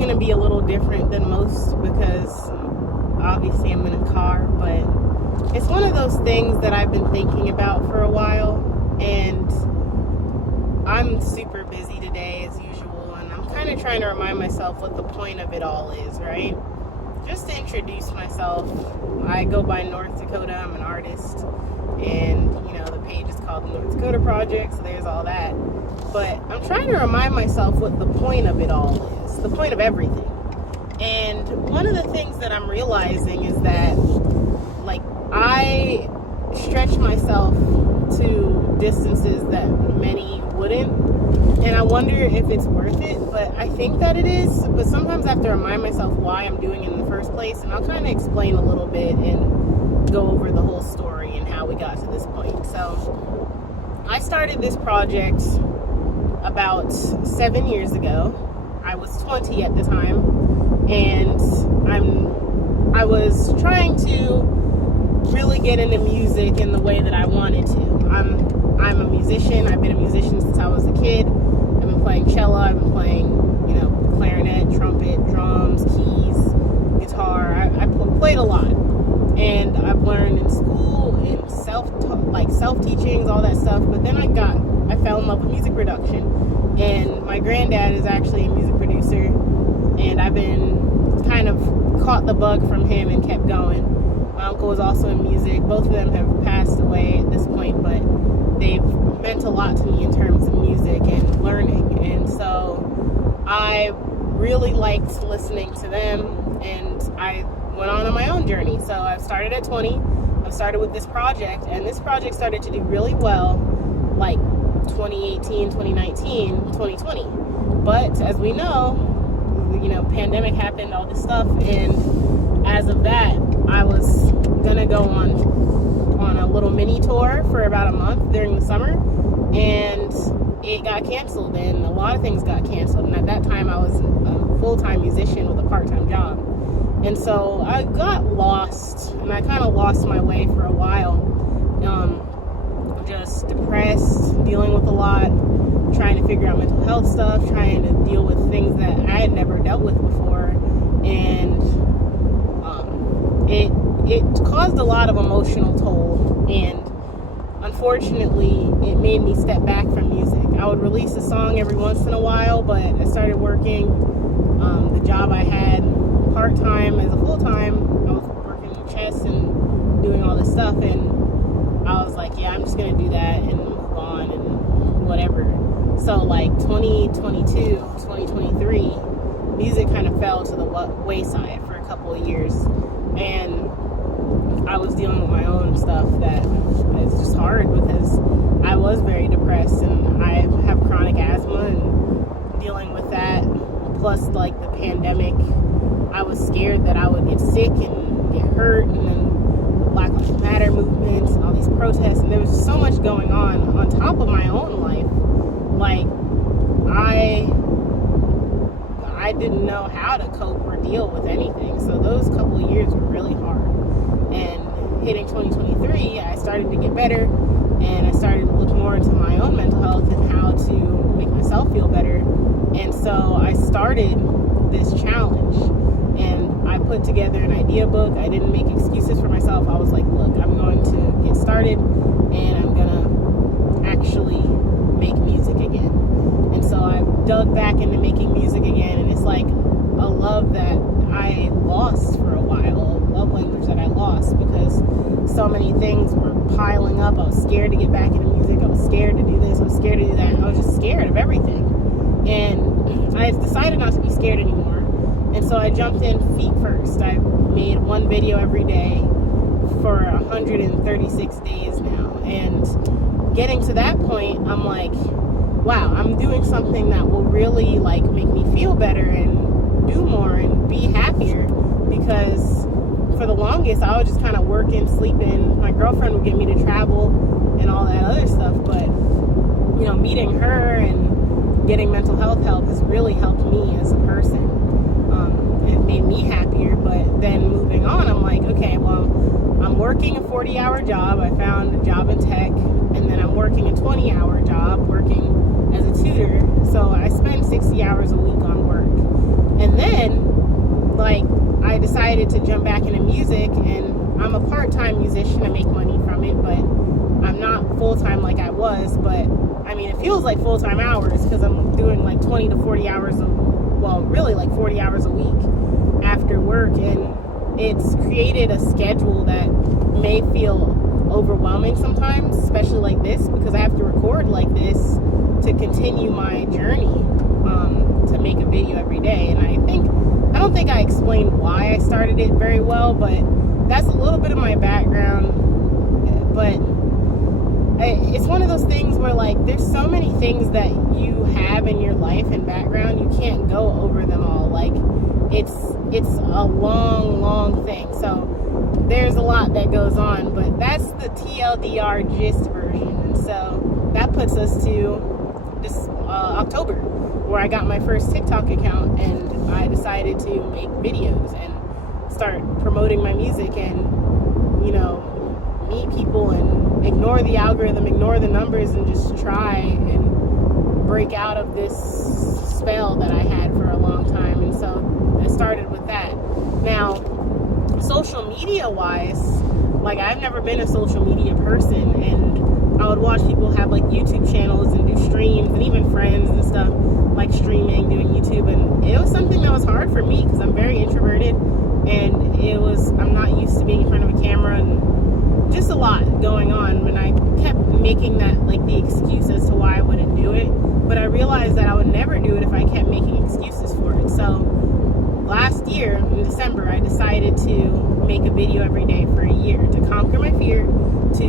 going to be a little different than most because obviously I'm in a car, but it's one of those things that I've been thinking about for a while, and I'm super busy today as usual, and I'm kind of trying to remind myself what the point of it all is, right? Just to introduce myself, I go by North Takoda. I'm an artist, and the page is called the North Takoda Project, so there's all that. But I'm trying to remind myself what the point of it all is, the point of everything. And one of the things that I'm realizing is that, I stretch myself to distances that many wouldn't, and I wonder if it's worth it, but I think that it is. But sometimes I have to remind myself why I'm doing it in the first place, and I'll kind of explain a little bit and go over the whole story and how we got to this point. So I started this project about 7 years ago. I was 20 at the time, and I was trying to really get into music in the way that I wanted to. I'm a musician. I've been a musician since I was a kid. I've been playing cello. I've been playing, clarinet, trumpet, drums, keys, guitar. I played a lot, and I've learned in school, in self-teachings, all that stuff. But then I fell in love with music production, and my granddad is actually a music producer, and I've been kind of caught the bug from him and kept going. My uncle was also in music. Both of them have passed away at this point, but they've meant a lot to me in terms of music and learning. And so I really liked listening to them, and I went on my own journey. So I started at 20. I started with this project, and this project started to do really well, 2018, 2019, 2020. But as we know, pandemic happened, all this stuff, and as of that, I was gonna go on a little mini tour for about a month during the summer, and it got canceled, and a lot of things got canceled. And at that time, I was a full-time musician with a part-time job, and so I got lost, and I kind of lost my way for a while. Just depressed, dealing with a lot, trying to figure out mental health stuff, trying to deal with things that I had never dealt with before, and it caused a lot of emotional toll, and unfortunately it made me step back from music. I would release a song every once in a while, but I started working the job I had part-time as a full-time. I was working chess and doing all this stuff, and I was like, yeah, I'm just gonna do that and move on and whatever. So 2022, 2023, music kind of fell to the wayside for a couple of years, and I was dealing with my own stuff that is just hard because I was very depressed, and I have chronic asthma and dealing with that, plus the pandemic. I was scared that I would get sick and get hurt, and then Black Lives Matter movements and all these protests, and there was just so much going on top of my own life. I didn't know how to cope or deal with anything, so those couple of years were really hard. And hitting 2023, I started to get better, and I started to look more into my own mental health and how to make myself feel better. And so I started this challenge, and I put together an idea book. I didn't make excuses for myself. I was like, look, I'm going to get started, and I'm gonna actually make music again. And so I dug back into making music again, and it's like a love that I lost for a while, a love language that I lost because so many things were piling up. I was scared to get back into music. I was scared to do this. I was scared to do that. I was just scared of everything. And I decided not to be scared anymore. And so I jumped in feet first. I made one video every day for 136 days now. And getting to that point, I'm like, wow, I'm doing something that will really make me feel better and do more and be happier, because for the longest I was just kind of working, sleeping. My girlfriend would get me to travel and all that other stuff, but meeting her and getting mental health help has really helped me as a person. It made me happier. But then moving on, I'm like, okay, well, I'm working a 40-hour job. I found a job in tech, and then I'm working a 20-hour job working as a tutor. So I spend 60 hours a week on work. And then, like, I decided to jump back into music, and I'm a part-time musician. I make money from it, but I'm not full-time like I was. But I mean, it feels like full-time hours because I'm doing like 20 to 40 hours really like 40 hours a week after work, and it's created a schedule that may feel overwhelming sometimes, especially like this, because I have to record like this to continue my journey to make a video every day. And I don't think I explained why I started it very well, but that's a little bit of my background. But it's one of those things where, like, there's so many things that you have in your life and background, you can't go over them all. Like, it's a long thing. So there's a lot that goes on, but that's the TLDR gist version. And so that puts us to this October, where I got my first TikTok account, and I decided to make videos and start promoting my music and, meet people and ignore the algorithm, ignore the numbers, and just try and break out of this spell that I had for a long time. And so I started with that. Now, social media wise, like, I've never been a social media person, and I would watch people have like YouTube channels and do streams, and even friends and stuff like streaming, doing YouTube, and it was something that was hard for me because I'm very introverted, and I'm not used to being in front of a camera, and just a lot going on. And I kept making that like the excuse as to why I wouldn't do it, but I realized that I would never do it if I kept making excuses for it. So last year in December, I decided to make a video every day for a year to conquer my fear, to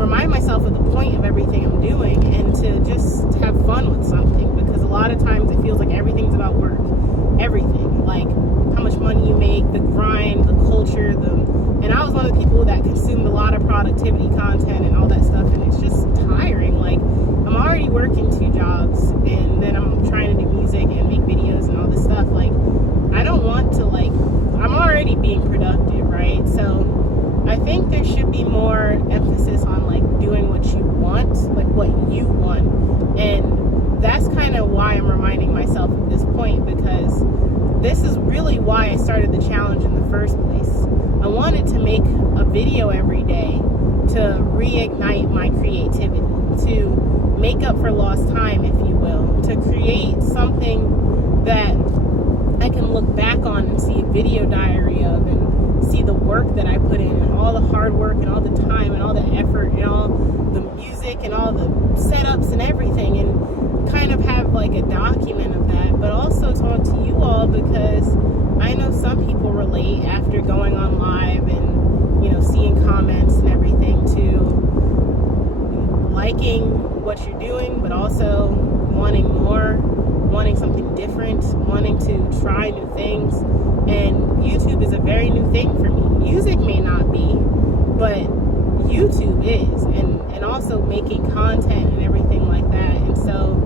remind myself of the point of everything I'm doing, and to just have fun with something, because a lot of times it feels like everything's about work. Everything, like how much money you make, the grind, the culture, and I was one of the people that consumed a lot of productivity content and all that stuff, and it's just tiring. Like, I'm already working 2 jobs, and then I'm trying to do music and make videos and all this stuff. Like, I don't want to, like, I'm already being productive, right? So I think there should be more emphasis on like doing what you want, like what you want. And that's kind of why I'm reminding myself at this point, because this is really why I started the challenge in the first place. I wanted to make a video every day to reignite my creativity, to make up for lost time, if you will, to create something that I can look back on and see a video diary of, and see the work that I put in, and all the hard work and all the time and all the effort and all the music and all the setups and everything, and kind of have like a document of that, but also talk to you all, because I know some people relate after going on live and seeing comments and everything, to liking what you're doing, but also wanting more, wanting something different, wanting to try new things. And YouTube is a very new thing for me. Music may not be, but YouTube is, and also making content and everything like that. And so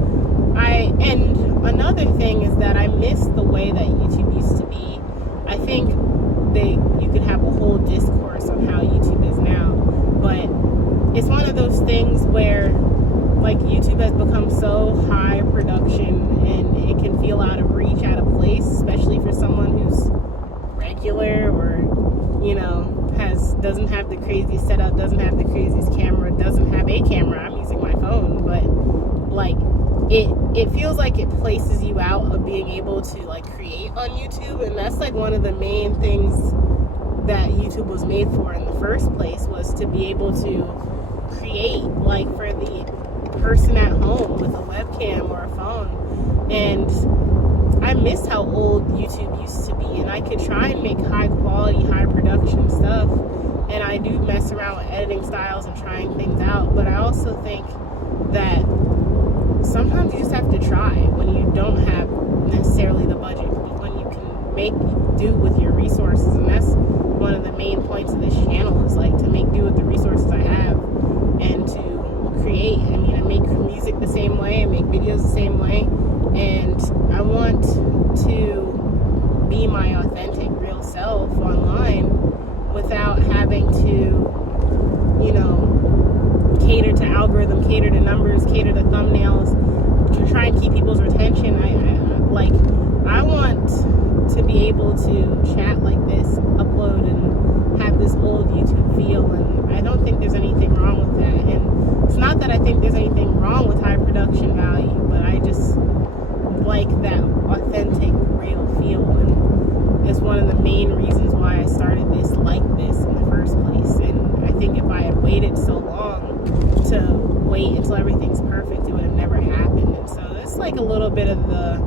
and another thing is that I miss the way that YouTube used to be. I think you could have a whole discourse on how YouTube is now, but it's one of those things where, like, YouTube has become so high production, and it can feel out of reach, out of place, especially for someone who's regular, or doesn't have the craziest setup, doesn't have the craziest camera, doesn't have a camera. I'm using my phone, but like it feels like it places you out of being able to like create on YouTube. And that's like one of the main things that YouTube was made for in the first place, was to be able to create, like, for the person at home with a webcam or a phone. And I miss how old YouTube used to be, and I could try and make high quality, high production stuff, and I do mess around with editing styles and trying things out. But I also think that sometimes you just have to try when you don't have necessarily the budget, when you can make do with your resources. And that's one of the main points of this channel, is like to make do with the resources I have and to create. I mean, I make music the same way, I make videos the same way, and I want to be my authentic, real self online without having to, cater to algorithm, cater to numbers, cater to thumbnails, to try and keep people like that authentic, real feel. And it's one of the main reasons why I started this like this in the first place. And I think if I had waited so long to wait until everything's perfect, it would have never happened. And so it's like a little bit of the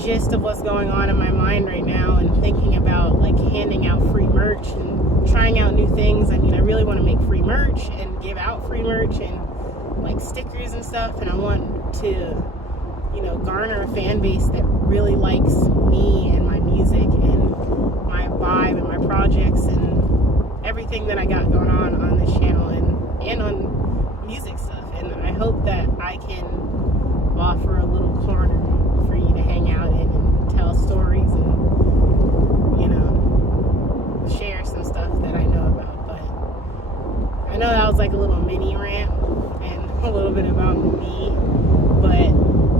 gist of what's going on in my mind right now, and thinking about like handing out free merch and trying out new things. I mean, I really want to make free merch and give out free merch and like stickers and stuff, and I want to, you know, garner a fan base that really likes me and my music and my vibe and my projects and everything that I got going on this channel and on music stuff. And I hope that I can offer a little corner for you to hang out in and tell stories and, you know, share some stuff that I know about. But I know that was like a little mini rant and a little bit about me, but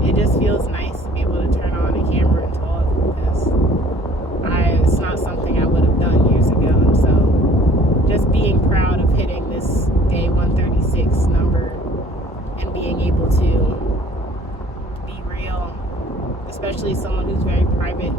it just feels nice to be able to turn on a camera and talk, because it's not something I would have done years ago. And so just being proud of hitting this day 136 number and being able to be real, especially someone who's very private